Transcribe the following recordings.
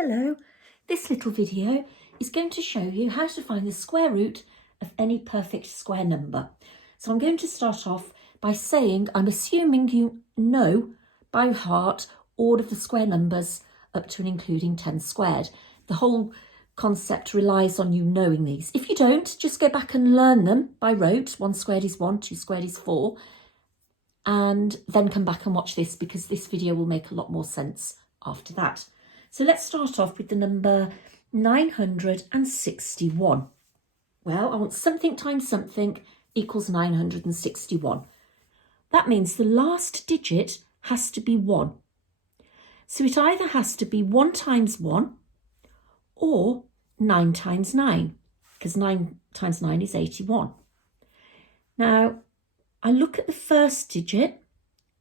Hello, this little video is going to show you how to find the square root of any perfect square number. So I'm going to start off by saying I'm assuming you know by heart all of the square numbers up to and including 10 squared. The whole concept relies on you knowing these. If you don't, just go back and learn them by rote. 1 squared is 1, 2 squared is 4, and then come back and watch this because this video will make a lot more sense after that. So let's start off with the number 961. Well, I want something times something equals 961. That means the last digit has to be 1. So it either has to be 1 times 1 or 9 times 9, because 9 times 9 is 81. Now, I look at the first digit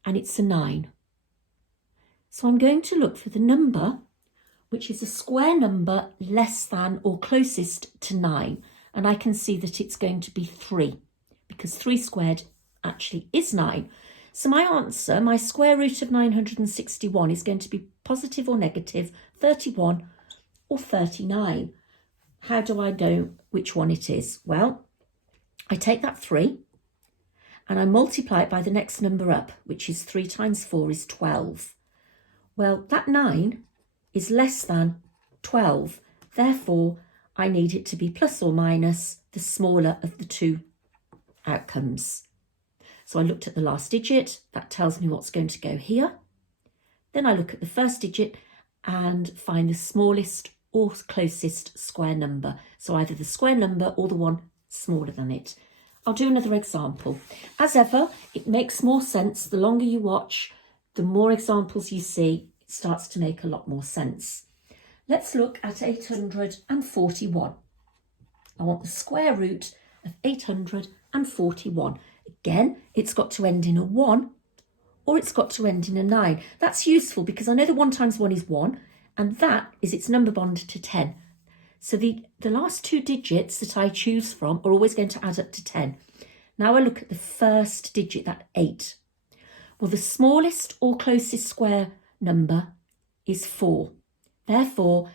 and it's a 9. So I'm going to look for the number which is a square number less than or closest to 9. And I can see that it's going to be 3, because 3 squared actually is 9. So my answer, my square root of 961, is going to be positive or negative 31 or 39. How do I know which one it is? Well, I take that 3 and I multiply it by the next number up, which is 3 times 4 is 12. Well, that 9 is less than 12. Therefore, I need it to be plus or minus the smaller of the two outcomes. So I looked at the last digit. That tells me what's going to go here. Then I look at the first digit and find the smallest or closest square number. So either the square number or the one smaller than it. I'll do another example. As ever, it makes more sense. The longer you watch, the more examples you see, it starts to make a lot more sense. Let's look at 841. I want the square root of 841. Again, it's got to end in a 1 or it's got to end in a 9. That's useful because I know the 1 times 1 is 1 and that is its number bond to 10. So the last two digits that I choose from are always going to add up to 10. Now I look at the first digit, that 8. Well, the smallest or closest square number is 4. Therefore,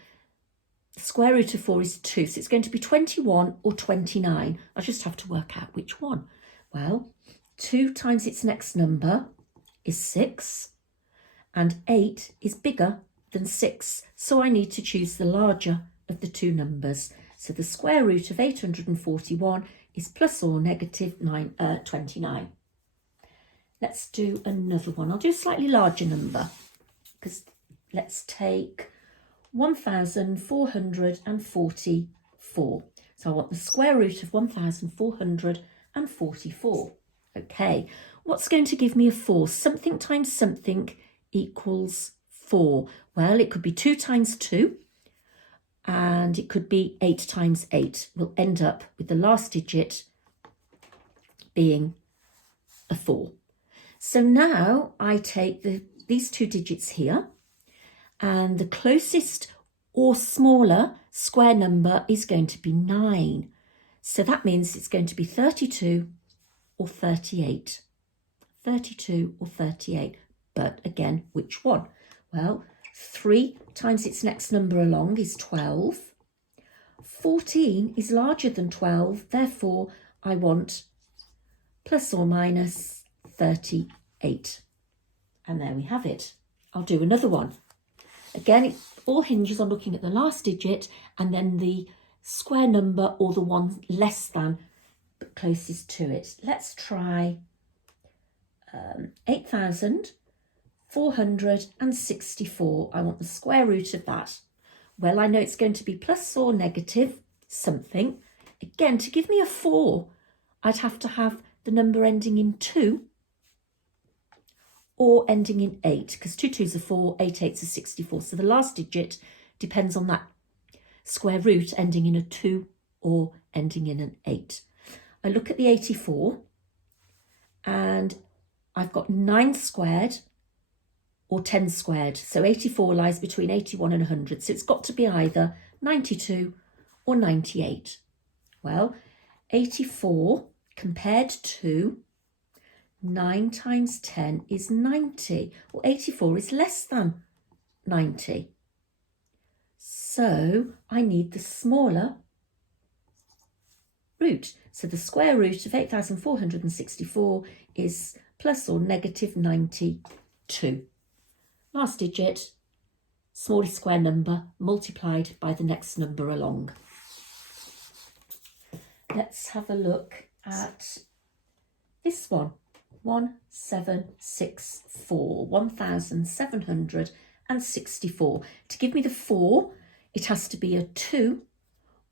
the square root of 4 is 2. So it's going to be 21 or 29. I just have to work out which one. Well, 2 times its next number is 6. And 8 is bigger than 6. So I need to choose the larger of the two numbers. So the square root of 841 is plus or negative 29. Let's do another one. I'll do a slightly larger number because let's take 1444. So I want the square root of 1444. Okay, what's going to give me a 4? Something times something equals 4. Well, it could be 2 times 2 and it could be 8 times 8. We'll end up with the last digit being a 4. So now I take these two digits here and the closest or smaller square number is going to be 9. So that means it's going to be 32 or 38. 32 or 38. But again, which one? Well, 3 times its next number along is 12. 14 is larger than 12. Therefore, I want plus or minus 38. And there we have it. I'll do another one. Again, it all hinges on looking at the last digit and then the square number or the one less than but closest to it. Let's try 8,464. I want the square root of that. Well, I know it's going to be plus or negative something. Again, to give me a 4, I'd have to have the number ending in 2 or ending in 8, because 2 2s are 4, 8 8s are 64. So the last digit depends on that square root ending in a 2 or ending in an 8. I look at the 84 and I've got 9 squared or 10 squared. So 84 lies between 81 and 100. So it's got to be either 92 or 98. Well, 84 compared to 9 times 10 is 90. Well, 84 is less than 90. So I need the smaller root. So the square root of 8,464 is plus or negative 92. Last digit, smallest square number multiplied by the next number along. Let's have a look at this one. 1764, 1764. To give me the 4, it has to be a 2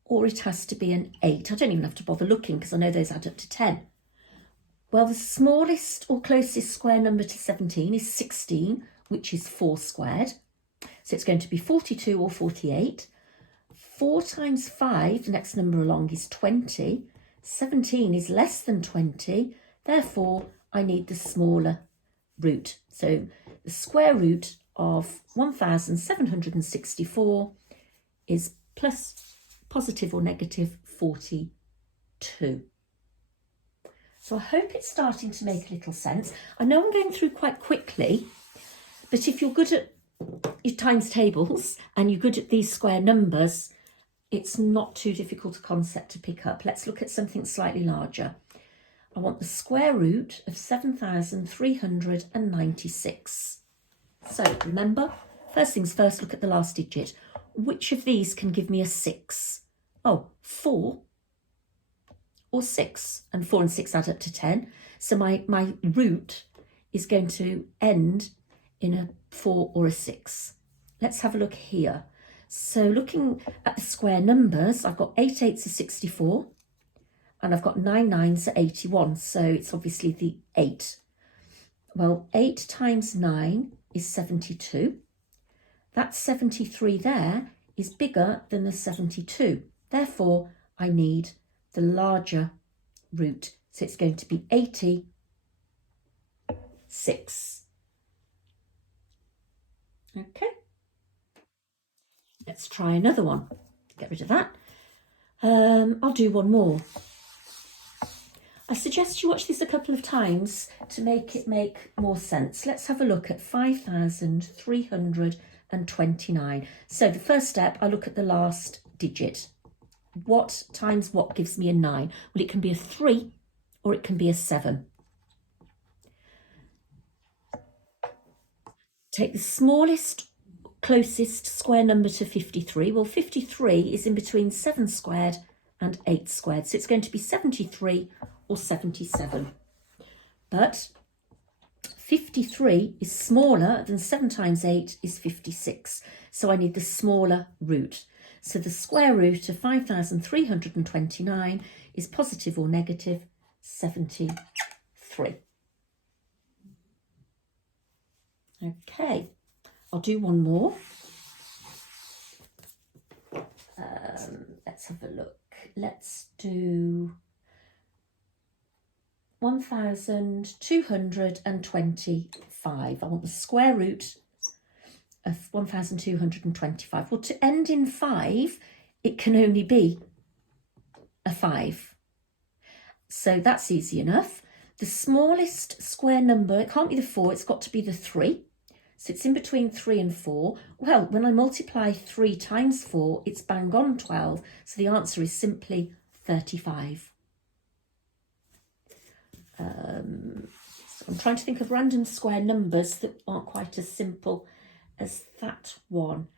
or it has to be an 8. I don't even have to bother looking because I know those add up to 10. Well, the smallest or closest square number to 17 is 16, which is 4 squared. So it's going to be 42 or 48. 4 times 5, the next number along, is 20. 17 is less than 20. Therefore, I need the smaller root. So the square root of 1764 is positive or negative 42. So I hope it's starting to make a little sense. I know I'm going through quite quickly, but if you're good at your times tables and you're good at these square numbers, it's not too difficult a concept to pick up. Let's look at something slightly larger. I want the square root of 7,396. So remember, first things first, look at the last digit. Which of these can give me a 6? Oh, 4 or 6. And 4 and 6 add up to 10. So my root is going to end in a 4 or a 6. Let's have a look here. So looking at the square numbers, I've got 8 8s are 64. And I've got 9 9s are 81, so it's obviously the 8. Well, 8 times 9 is 72. That 73 there is bigger than the 72. Therefore, I need the larger root. So it's going to be 86. Okay. Let's try another one. Get rid of that. I'll do one more. I suggest you watch this a couple of times to make it make more sense. Let's have a look at 5,329. So the first step, I look at the last digit. What times what gives me a 9? Well, it can be a 3 or it can be a 7. Take the smallest, closest square number to 53. Well, 53 is in between 7 squared and 8 squared. So it's going to be 73 or 77. But 53 is smaller than 7 times 8 is 56. So I need the smaller root. So the square root of 5,329 is positive or negative 73. Okay, I'll do one more. Let's have a look. Let's do 1,225. I want the square root of 1,225. Well, to end in 5, it can only be a 5. So that's easy enough. The smallest square number, it can't be the 4, it's got to be the 3. So it's in between 3 and 4. Well, when I multiply 3 times 4, it's bang on 12. So the answer is simply 35. So I'm trying to think of random square numbers that aren't quite as simple as that one.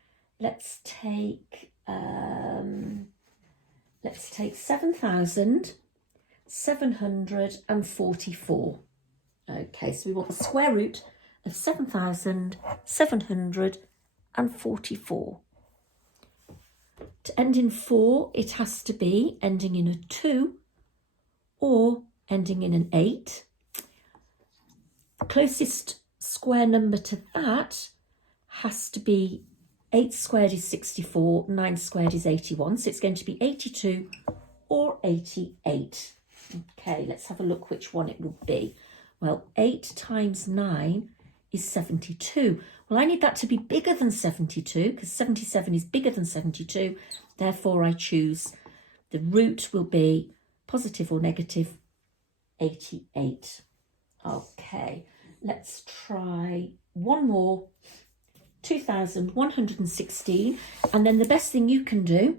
Let's take 7,744. Okay, so we want the square root of 7,744. To end in 4, it has to be ending in a 2 or ending in an 8. The closest square number to that has to be 8 squared is 64, 9 squared is 81. So it's going to be 82 or 88. Okay, let's have a look which one it would be. Well, 8 times 9 is 72. Well, I need that to be bigger than 72 because 77 is bigger than 72. Therefore, I choose the root will be positive or negative 88. Okay, let's try one more 2116, and then the best thing you can do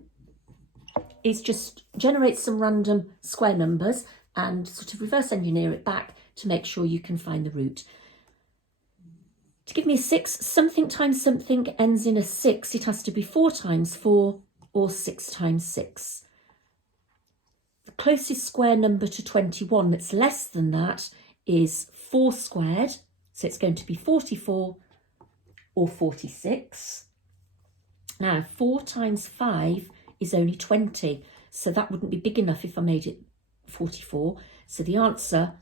is just generate some random square numbers and sort of reverse engineer it back to make sure you can find the root. To give me a 6, something times something ends in a 6. It has to be 4 times 4 or 6 times 6. The closest square number to 21 that's less than that is 4 squared. So it's going to be 44 or 46. Now 4 times 5 is only 20. So that wouldn't be big enough if I made it 44. So the answer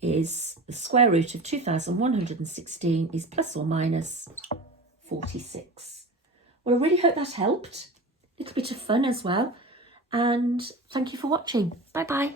is the square root of 2116 is plus or minus 46. Well, I really hope that helped. A little bit of fun as well. And thank you for watching. Bye bye.